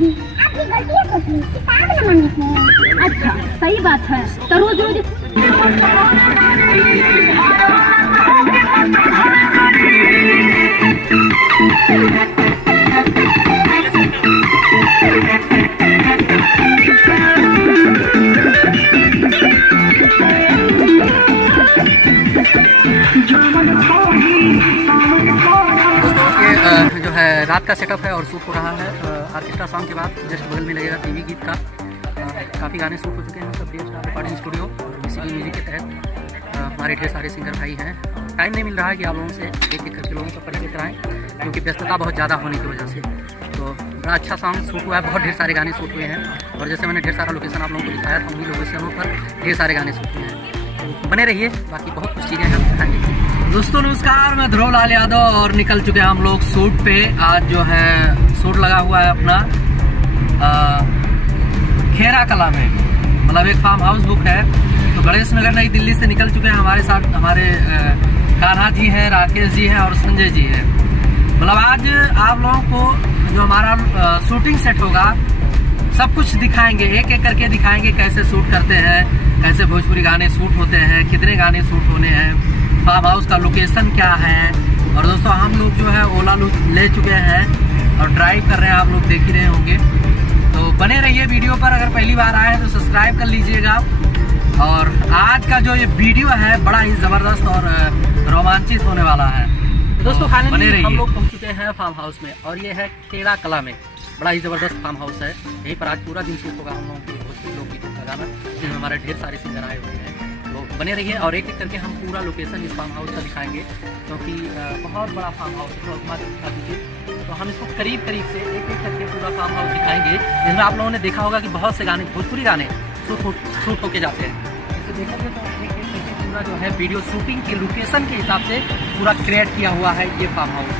नहीं, आपकी गलती है तो प्लीज किताब न मंगते। अच्छा सही बात है, तो रोज रोज जो है रात का सेटअप है और शूट हो रहा है ऑर्केस्ट्रा सॉन्ग के बाद जस्ट बगल में लगेगा टीवी गीत का। काफ़ी गाने शूट हो चुके हैं सब DSLR रिकॉर्डिंग स्टूडियो और BCB म्यूजिक के तहत हमारे ढेर सारे सिंगर भाई हैं। टाइम नहीं मिल रहा है कि आप लोगों से एक एक करके लोगों का परिचय कराएं क्योंकि व्यस्तता बहुत ज़्यादा होने की वजह से। तो बड़ा अच्छा सॉन्ग शूट हुआ है, बहुत ढेर सारे गाने शूट हुए हैं और जैसे मैंने ढेर सारा लोकेशन आप लोगों को दिखाया था उन्हीं लोकेशनों पर ढेर सारे गाने शूट हुए हैं। तो बने रहिए, बाकी बहुत कुछ चीज़ें हम दिखाएंगे। दोस्तों नमस्कार, मैं ध्रुव लाल यादव और निकल चुके हैं हम लोग शूट पे। आज जो है शूट लगा हुआ है अपना खेरा कला में, मतलब एक फार्म हाउस बुक है। तो गणेश नगर नई दिल्ली से निकल चुके हैं हमारे साथ हमारे कान्हा जी हैं, राकेश जी हैं और संजय जी हैं। मतलब आज आप लोगों को जो हमारा शूटिंग सेट होगा सब कुछ दिखाएंगे, एक एक करके दिखाएंगे कैसे शूट करते हैं, कैसे भोजपुरी गाने शूट होते हैं, कितने गाने शूट होने हैं, फार्म हाउस का लोकेशन क्या है। और दोस्तों हम लोग जो है ओला ले चुके हैं और ड्राइव कर रहे हैं, आप लोग देख ही रहे होंगे। तो बने रहिए वीडियो पर। अगर पहली बार आए हैं तो सब्सक्राइब कर लीजिएगा। और आज का जो ये वीडियो है बड़ा ही ज़बरदस्त और रोमांचित होने वाला है। दोस्तों फाइनली हम लोग पहुँच चुके हैं फार्म हाउस में और ये है खेरा कला में। बड़ा ही ज़बरदस्त फार्म हाउस है, यहीं पर आज पूरा दिन शूट होगा हम लोगों की भोजपुरी लोकगीतों का गाना, जिसमें हमारे ढेर सारे सिंगर आए हुए हैं। तो बने रहिए और एक एक करके हम पूरा लोकेशन इस फार्म हाउस का दिखाएंगे क्योंकि बहुत बड़ा फार्म हाउस है। तो दिखा दीजिए। तो हम इसको करीब करीब से एक एक करके पूरा फार्म हाउस दिखाएंगे, जिसमें आप लोगों ने देखा होगा कि बहुत से गाने भोजपुरी गाने शूट होके जाते हैं। इसे देखोगे तो एक एक करके पूरा जो है वीडियो शूटिंग के लोकेशन के हिसाब से पूरा क्रिएट किया हुआ है ये फार्म हाउस।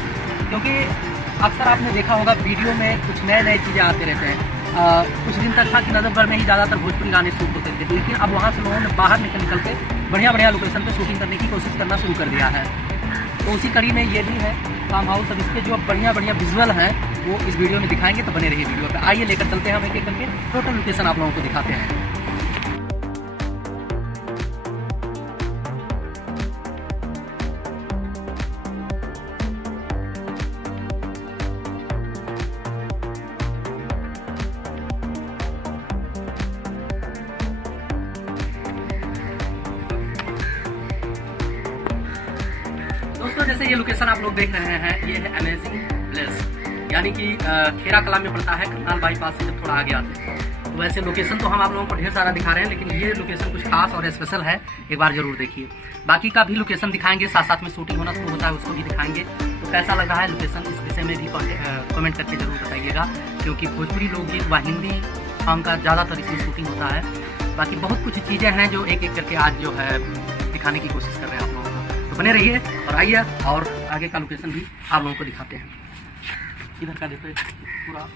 क्योंकि अक्सर आपने देखा होगा वीडियो में कुछ नए नए चीज़ें आते रहते हैं। कुछ दिन तक था कि नजरभर में ही ज़्यादातर भोजपुरी गाने शूट होते थे, लेकिन अब वहाँ से लोगों ने बाहर निकल के बढ़िया बढ़िया लोकेशन पे शूटिंग करने की कोशिश करना शुरू कर दिया है। तो उसी कड़ी में ये भी है फार्म हाउस। अब इसके जो बढ़िया बढ़िया विजुअल हैं वो इस वीडियो में दिखाएंगे, तो बने रहिए वीडियो पे। आइए लेकर चलते हैं हम एक एक करके टोटल लोकेशन आप लोगों को दिखाते हैं। दोस्तों जैसे ये लोकेशन आप लोग देख रहे हैं, ये है अमेजिंग प्लेस, यानी कि खेरा कला में पड़ता है, करनाल बाईपास से जब थोड़ा आगे आते हैं। तो वैसे लोकेशन तो हम आप लोगों को ढेर सारा दिखा रहे हैं, लेकिन ये लोकेशन कुछ खास और स्पेशल है, एक बार जरूर देखिए। बाकी का भी लोकेशन दिखाएंगे, साथ साथ में शूटिंग होना शुरू होता है उसको भी दिखाएंगे। तो कैसा लग रहा है लोकेशन, इस विषय में भी कमेंट करके जरूर बताइएगा, क्योंकि भोजपुरी लोकगीत व हिंदी सॉन्ग का ज़्यादातर इसमें शूटिंग होता है। बाकी बहुत कुछ चीज़ें हैं जो एक एक करके आज जो है दिखाने की कोशिश कर रहे हैं आप लोगों को। तो बने रहिए और आइए और आगे का लोकेशन भी आप लोगों को दिखाते हैं। इधर का देखो पूरा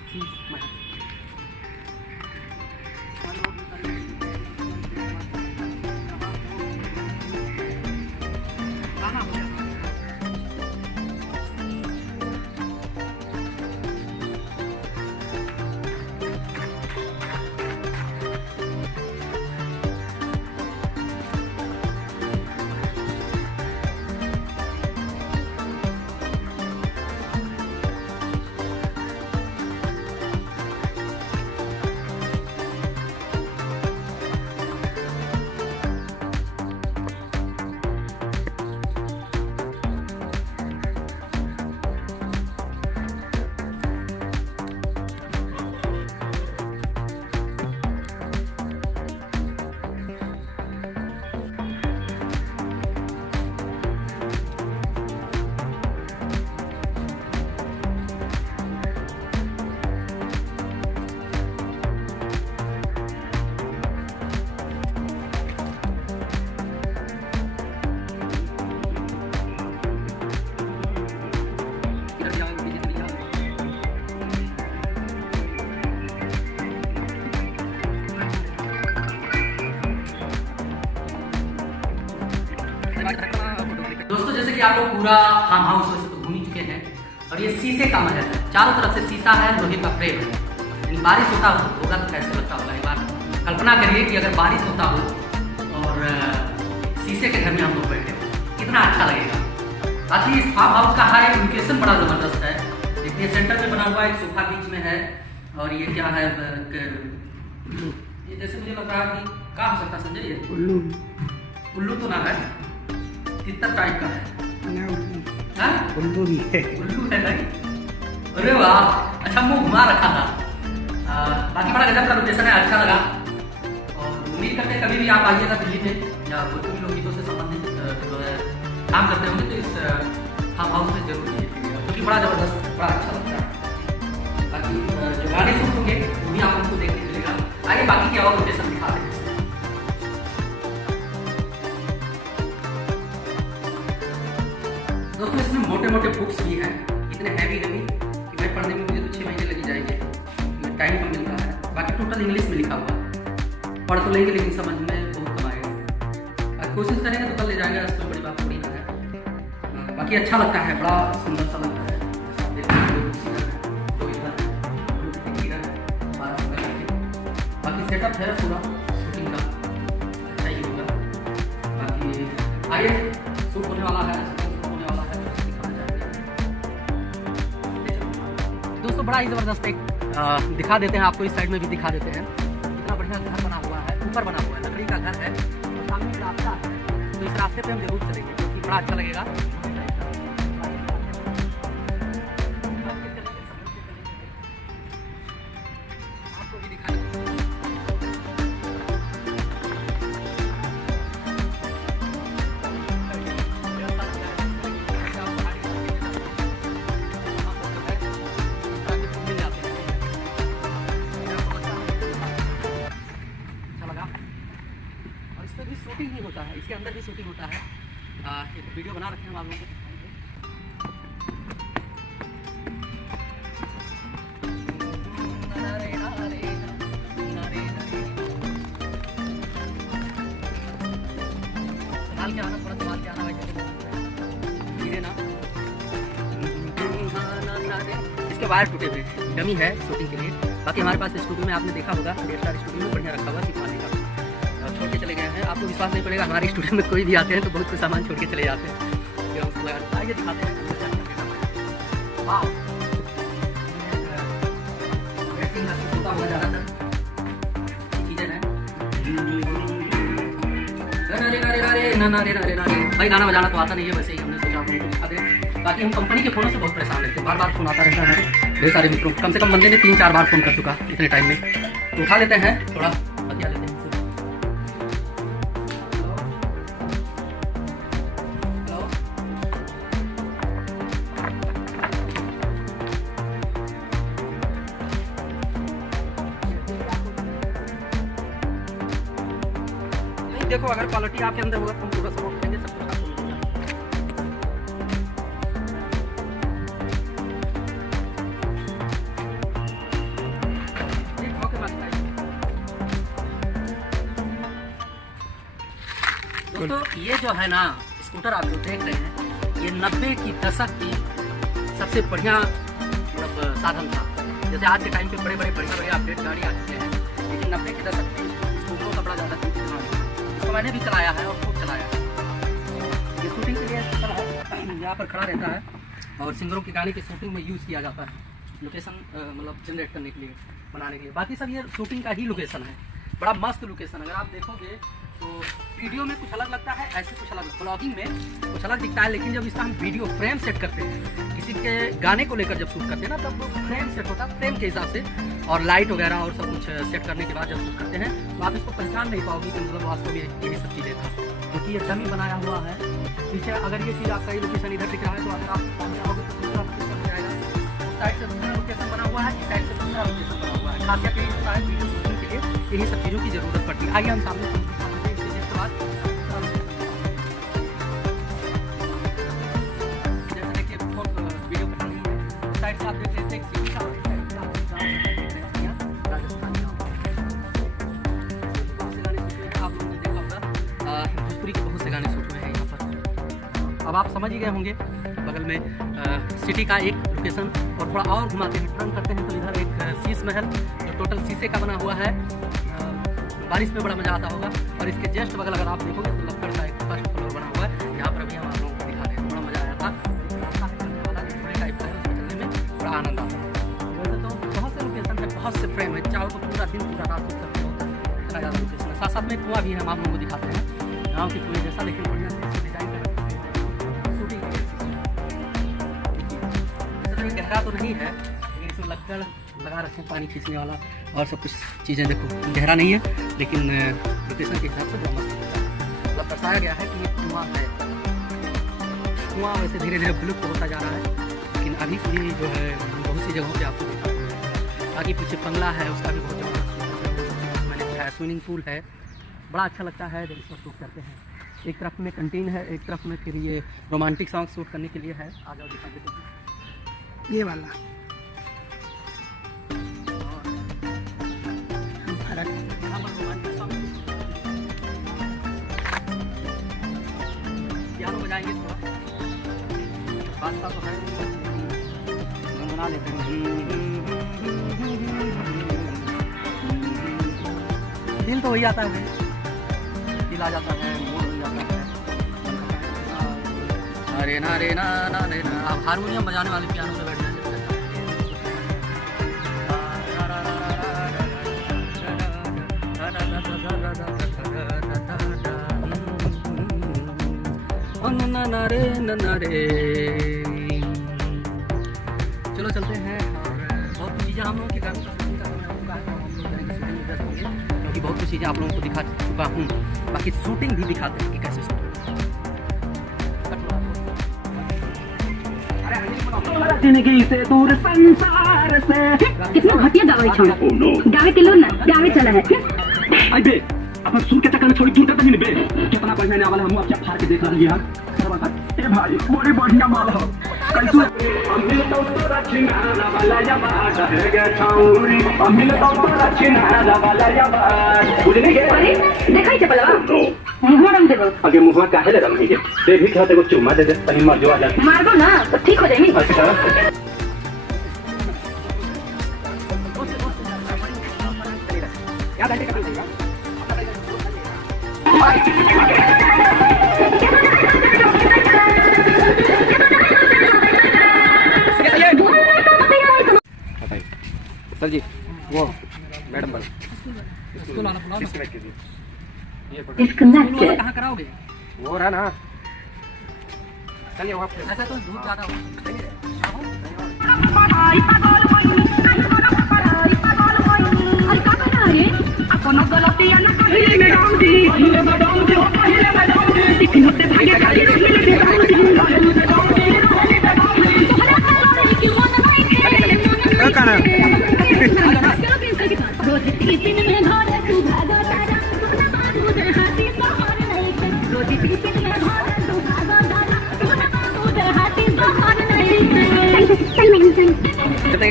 दोस्तों जैसे कि आप लोग पूरा फार्म हाउस वैसे तो घूम ही चुके हैं और ये शीशे का महल है, चारों तरफ से शीशा है, लोहे का फ्रेम है। लेकिन बारिश होगा तो कैसे लगता होगा। एक बार कल्पना करिए कि अगर बारिश होता हो और शीशे के घर में हम लोग बैठे, कितना अच्छा लगेगा। बाकी इस फार्म हाउस का हर एक लोकेशन बड़ा ज़बरदस्त है। देखिए सेंटर में बना हुआ एक सोफा बीच में है, और ये क्या है, ये जैसे मुझे लग रहा है कि क्या हो सकता है संजय, ये उल्लू तो ना है, तितर टाइप का है, उल्लू है नहीं? अरे वाह, अच्छा मुंह घुमा रखा था। बाकी बड़ा गजब का लोकेशन है, अच्छा लगा। और उम्मीद करते हैं कभी भी आप आइएगा दिल्ली में या भोजपुरी लोकगीतों से संबंधित जो है काम करते होंगे तो इस फार्म हाउस में जरूर कीजिएगा, क्योंकि बड़ा ज़बरदस्त, बड़ा अच्छा लगता है। बाकी जो गाने शूट होंगे वो भी आप उनको देखने मिलेगा। आइए बाकी की और लोकेशन दिखा दें। दोस्तों इसमें मोटे मोटे बुक्स भी हैं, इतने हैवी कि मैं पढ़ने में मुझे तो 6 महीने लगी जाएंगे, टाइम कम मिल रहा है। बाकी टोटल इंग्लिश में लिखा हुआ, पढ़ तो लेंगे लेकिन समझ में बहुत कम आएगा। कोशिश करेंगे तो कल ले जाएगा, इसमें बड़ी बात थोड़ी ना है। बाकी अच्छा लगता है, बड़ा सुंदर सा लगता है। बाकी सेटअप है पूरा शूटिंग का, अच्छा ही होगा। बाकी आइए, शूट होने वाला है, दोस्तों बड़ा ही ज़बरदस्त एक दिखा देते हैं आपको, इस साइड में भी दिखा देते हैं। इतना बढ़िया घर बना हुआ है, ऊपर बना हुआ है, लकड़ी का घर है और सामने रास्ता है, तो इस रास्ते पे हम जरूर चलेंगे क्योंकि बड़ा अच्छा लगेगा। आपको भी दिखा शूटिंग ही होता है, इसके अंदर भी शूटिंग होता है। एक वीडियो बना रखे हैं आप लोगों को। संभाल के आना, थोड़ा संभाल के आना भाई, धीरे ना। इसके वायर टूटे हुए, डमी है शूटिंग के लिए। बाकी हमारे पास स्टूडियो में आपने देखा होगा, DSLR स्टूडियो में बढ़िया रखा हुआ सिखाने का। छोड़ के चले गए हैं, आपको विश्वास नहीं पड़ेगा, हमारे स्टूडियो में कोई भी आते हैं तो बहुत कुछ सामान छोड़ के चले जाते हैं। आइए दिखाते हैं। वाह, भाई गाना बजाना तो आता नहीं है, वैसे ही हमने सोचा आपको दिखा दें। बाकी हम कंपनी के फ़ोनों से बहुत परेशान रहते हैं, बार बार फ़ोन आता रहता है ढेर सारे मित्रों, कम से कम बंदे ने 3-4 बार फ़ोन कर चुका इतने टाइम में। तो उठा लेते हैं, थोड़ा बतिया लेते हैं। देखो अगर क्वालिटी आपके अंदर होगा तो हम पूरा सपोर्ट करेंगे, सब कुछ आपको मिलेगा। दोस्तों ये जो है ना स्कूटर आप जो देख रहे हैं, ये 90 की दशक की सबसे बढ़िया मतलब साधन था। जैसे आज के टाइम पे बड़े बड़े अपडेट गाड़ी आ चुके हैं, लेकिन 90 के दशक में स्कूटरों का बड़ा ज़्यादा इसको मैंने भी चलाया है और खूब चलाया है। ये शूटिंग के लिए यहाँ पर खड़ा रहता है और सिंगरों के गाने की शूटिंग में यूज़ किया जाता है, लोकेशन मतलब जनरेट करने के लिए, बनाने के लिए। बाकी सब ये शूटिंग का ही लोकेशन है, बड़ा मस्त लोकेशन। अगर आप देखोगे तो वीडियो में कुछ अलग लगता है, ऐसे कुछ अलग, ब्लॉगिंग में कुछ अलग दिखता है, लेकिन जब इसका हम वीडियो फ्रेम सेट करते हैं, किसी के गाने को लेकर जब शूट करते हैं ना, तब फ्रेम सेट होता है, फ्रेम के हिसाब से, और लाइट वगैरह और सब कुछ सेट करने के बाद जब शूट करते हैं तो आप इसको पहचान नहीं पाओगे कि मतलब वास्तव में यही सब चीज़ें था, क्योंकि ये डमी बनाया हुआ है। पीछे अगर ये चीज़ आपका ये लोकेशन इधर दिख रहा है तो अगर आप सामने आओगे तो दूसरा लोकेशन जाएगा, उस साइड से दूसरा लोकेशन बना हुआ है, इस साइड से दूसरा लोकेशन बना हुआ है। खासियत यही होता है वीडियो शूटिंग के लिए इन्हीं सब चीज़ों की ज़रूरत पड़ती है। आइए हम सामने भोजपुरी के बहुत से गाने शूट हुए हैं यहाँ पर। अब आप समझ ही गए होंगे, बगल बगल में सिटी का एक लोकेशन, और थोड़ा और घुमाते हैं, टर्न करते हैं तो इधर एक शीश महल जो टोटल शीशे का बना हुआ है। बारिश में बड़ा मज़ा आता होगा। और इसके जस्ट बगल अगर आप देखोगे तो लक्कड़ का एक फर्स्ट फ्लोर बना हुआ है, यहाँ पर अभी हम आप लोगों को दिखा रहे हैं। बड़ा मज़ा आया था, चलने में बड़ा आनंद आता है। वैसे तो बहुत से लोकेशन है, बहुत से फ्रेम है, चाहो तो पूरा दिन पूरा रात कर सकते हो, इतना ज़्यादा लोकेशन है। साथ साथ में कुआँ भी है, हम आप लोगों को दिखाते हैं गाँव के कुएँ जैसा, लेकिन बढ़िया से डिजाइन कर शूटिंग गहरा तो नहीं है, लेकिन इसमें लक्कड़ लगा रखे हैं पानी खींचने वाला और सब कुछ चीज़ें। देखो गहरा नहीं है, लेकिन लोकेशन के हिसाब से बहुत मस्त है। मतलब दर्शाया गया है कि ये कुआँ है। कुआँ वैसे धीरे धीरे विलुप्त होता जा रहा है, लेकिन अभी भी जो है बहुत सी जगहों पे आपको दिखा। आगे पीछे बंगला है, उसका भी बहुत जबरदस्त मैंने दिखाया। स्विमिंग पूल है, बड़ा अच्छा लगता है जब इसको शूट करते हैं। एक तरफ में कंटीन है, एक तरफ में फिर ये रोमांटिक सॉन्ग शूट करने के लिए है। आ जाओ दिखा देते हैं ये वाला। पियानो बजाएंगे थोड़ा, बादशाह तो है, गुनगुना लेते हैं। दिल तो वही आता है, दिल आ जाता है, मूड हो जाता है। अरे ना रे ना ना रे ना। आप हारमोनियम बजाने वाले पियानो पे बैठ जाए। चलो चलते हैं, और बहुत कुछ चीज़ें हम लोगों के गाने का शूटिंग का क्योंकि बहुत कुछ चीज़ें आप लोगों को दिखा चुका हूँ। बाकी शूटिंग भी दिखाते हैं कि कैसे शूटिंग। जिंदगी से दूर संसार से कितना घटिया गावे छोड़ गावे के लो ना, गावे चला है। आई बे अपन सुन के चक्कर में छोड़ी दूर करता नहीं बे। कितना पैसा लेने वाला हम अब क्या फाड़ के देख रही है ए भाई, बड़ी बढ़िया माल हो। कैसे अमिल तो तोरा चिन्हारा वाला या बात है गे छौरी, अमिल तो तोरा चिन्हारा वाला या बात बुझने के। अरे देखै छ पलवा मुंह रंग देबो। आगे मुंह काहे ले रंग है दे भी खाते को चुम्मा दे दे कहीं मर जो आ जाए। मार दो ना तो ठीक हो जाएगी। अच्छा क्या बैठे का देगा सर जी। वो मैडम बल इसको लाना बुलाओ। डिस्कनेक्टेड। कहाँ कराओगे? वो रहा ना, चलिए वहाँ पे। ऐसा तो धूप ज़्यादा हो।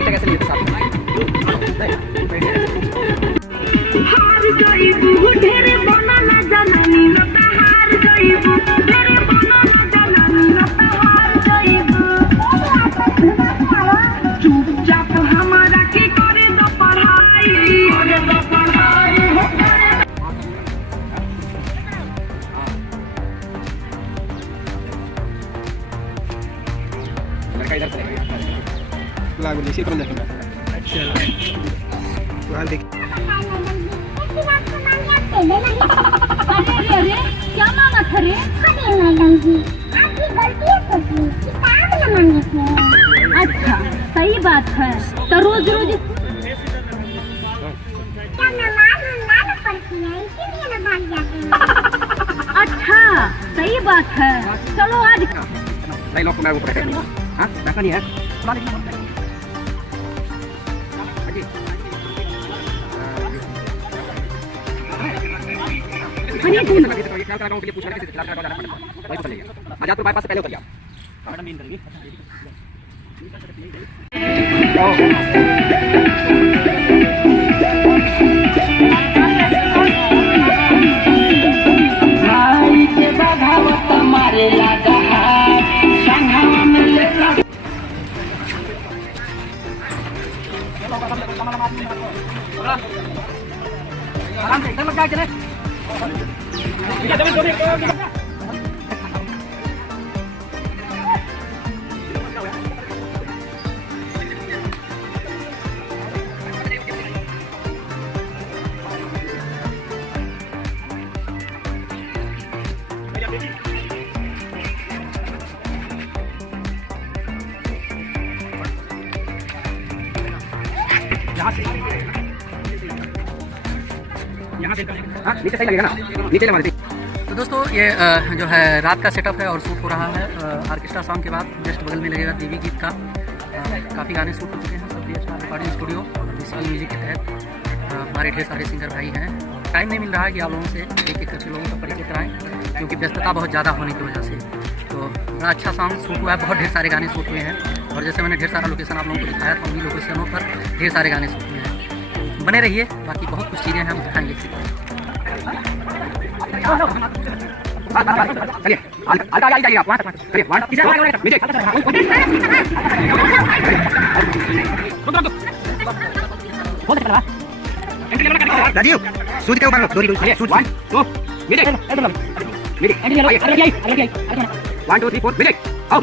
कैसे लिए साथ हार गईबू ढेरे बना ना जनानी लता, हार गईबू ढेरे बना ना जनानी लता, हार गईबू। चुपचाप हमारा की करे दो पढ़ाई, करे दो पढ़ाई हो करे। लड़का इधर से लागू इसी तरह देखो। अच्छा वहां देख। अरे क्या मांगा था रे? मैडम जी आपकी गलती है सभी, किताब न मांगे थे। अच्छा सही बात है, तो रोज रोज क्या नमाज ना पढ़ती है इसीलिए न भाग जाते हैं। अच्छा सही बात है, चलो आज नहीं लोग मैं ऊपर कर। हां बैठा नहीं है आजाद तो बाईपास से पहले उतर गया। मैडम इन करेंगी भाई के बघावत मारे लगा संघवा में ले नीचे सही लगेगा ना, नीचे लगा देते। तो दोस्तों ये जो है रात का सेटअप है और शूट हो रहा है ऑर्केस्ट्रा सॉन्ग के बाद जस्ट बगल में लगेगा देवी गीत का। काफ़ी गाने शूट हो चुके हैं सब DSR रिकॉर्डिंग स्टूडियो और विशाल म्यूजिक के तहत हमारे ढेर सारे सिंगर भाई हैं। टाइम नहीं मिल रहा है कि आप लोगों से एक एक करके लोगों का परिचय कराएं क्योंकि व्यस्तता बहुत ज़्यादा होने की वजह से। तो बड़ा अच्छा सॉन्ग शूट हुआ है, बहुत ढेर सारे गाने शूट हुए हैं और जैसे मैंने ढेर सारा लोकेशन आप लोगों को दिखाया था उन्हीं लोकेशनों पर ढेर सारे गाने शूट हुए हैं। बने रहिए, बाकी बहुत कुछ चीज़ें हम दिखाएंगे। चलिए आगे जाइए आप वहाँ तक, चलिए वहाँ नीचे राजीव सूद के ऊपर दूरी दूरी सूद 1 2 नीचे नीचे आइए 1 2 3 4 नीचे आओ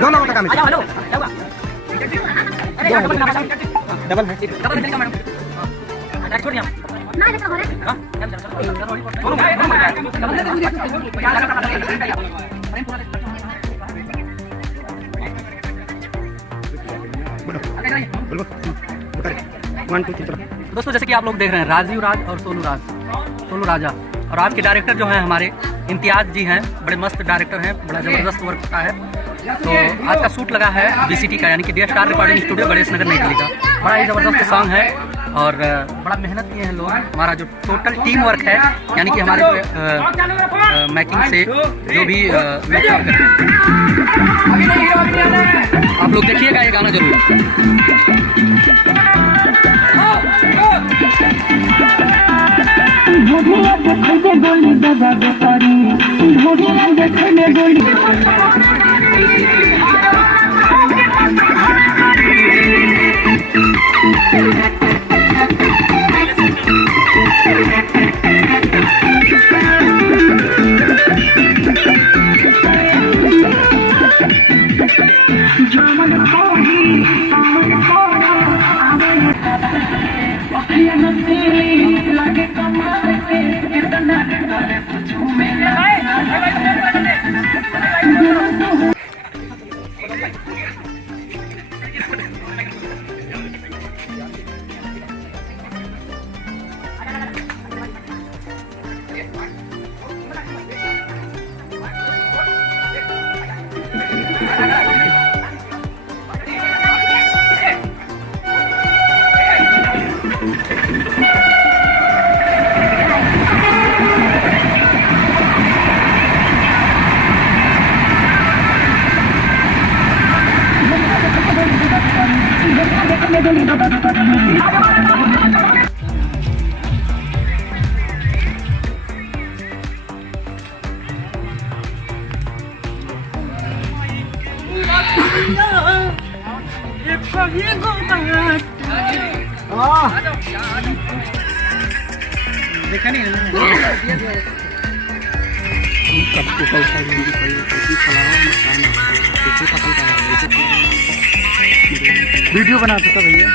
दोनों का काम है डबल है दोस्तों जैसे कि आप लोग देख रहे हैं राजीव राज और सोनू राजा और आज के डायरेक्टर जो हैं हमारे इम्तियाज जी हैं, बड़े मस्त डायरेक्टर हैं, बड़ा ज़बरदस्त वर्क होता है। तो आज का शूट लगा है BCT का यानी कि DSR recording studio Ganesh Nagar नई दिल्ली का। बड़ा ही ज़बरदस्त सॉन्ग है और बड़ा मेहनत किए हैं लोग। हमारा जो टोटल टीम वर्क है यानी कि हमारे जो मेकिंग से जो भी लोग काम करते हैं, आप लोग देखिएगा ये गाना जरूर। ढोढिया देखने गोली दादा बेकारी, ढोढिया देखने गोली देखा नहीं वीडियो बनाता था भैया।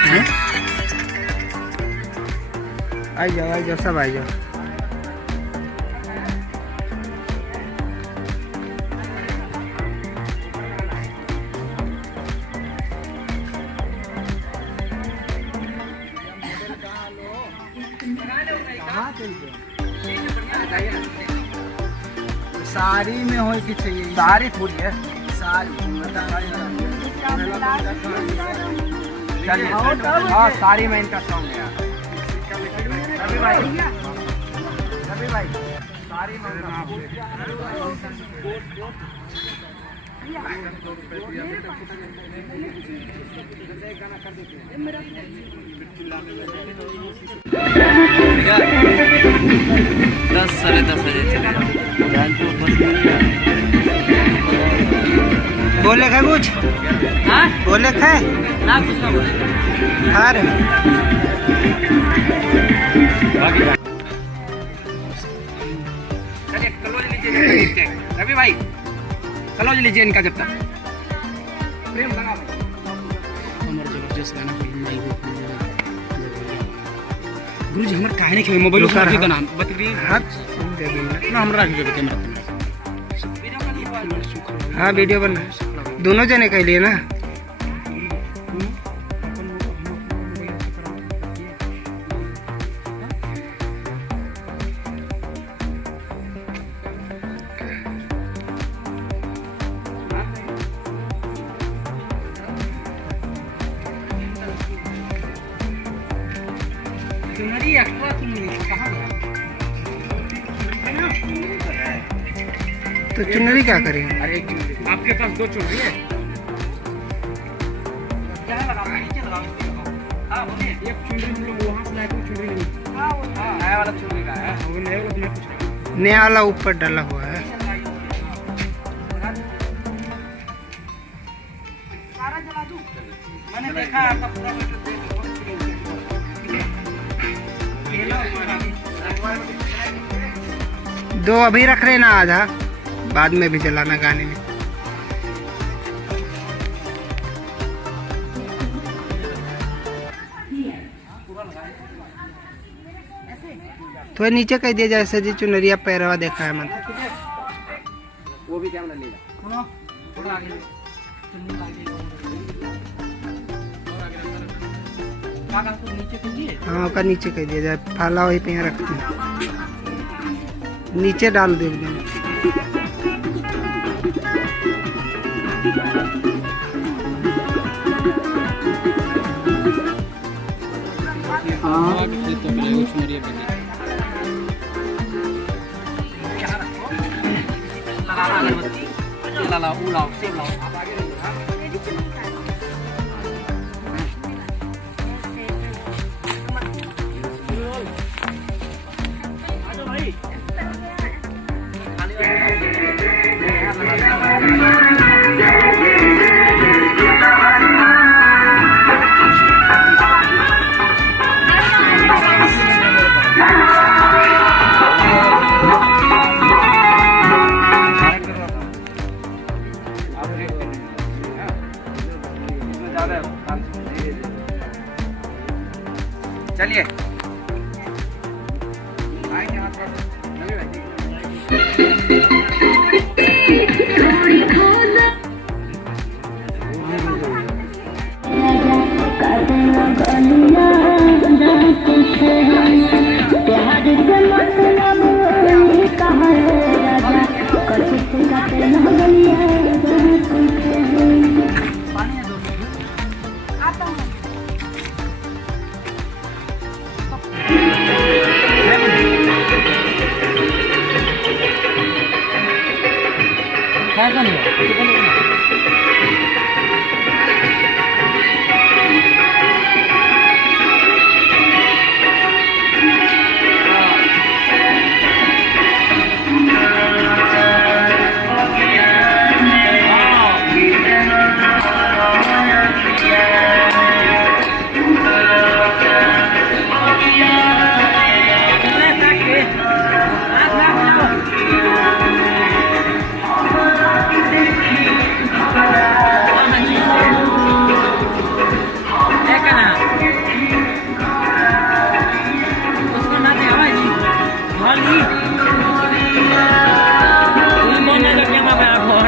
आई जाओ सब आई जाओ। साड़ी में हो कि चाहिए? साड़ी थोड़ी है, साड़ी हाँ सारी में इनका सॉन्ग है यार। रवि भाई सारी में दस 10:30 बजे चले बोले का कुछ बोले का ना कुछ ना बोले अरे चलिए कलोज लीजिए रवि भाई कलोज लीजिए इनका जब तक प्रेम लगा हमारे जबरदस्त गाना गुरु जी हमारे काहे नहीं खेले मोबाइल का नाम बतरी हाथ ना हमरा रख दे कैमरा हाँ वीडियो बना दोनों जने के लिए ना तो चुनरी क्या करेंगे? अरे एक चुनरी आपके पास 2 चुनरी है क्या लगाओ नीचे लगाओ हाँ बोलिए एक चुनरी हम लोग वहाँ से लाए थे चुनरी नहीं हाँ नया वाला चुनरी का है वो नया वाला मैं पूछ रहा हूँ नया वाला ऊपर डाला हुआ है सारा जला दूं मैंने देखा आपका पूरा दो अभी रख लेना आधा बाद में भी चलाना गाने में थोड़ा नीचे कह दिया जैसे जी चुनरिया पैरवा देखा है मतलब वो भी कैमरा ले ला थोड़ा आगे हाँ का नीचे कह दिया जाए फाला वही पे यहाँ रखते हैं नीचे डाल दे एकदम चलिए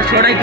छोड़ा ही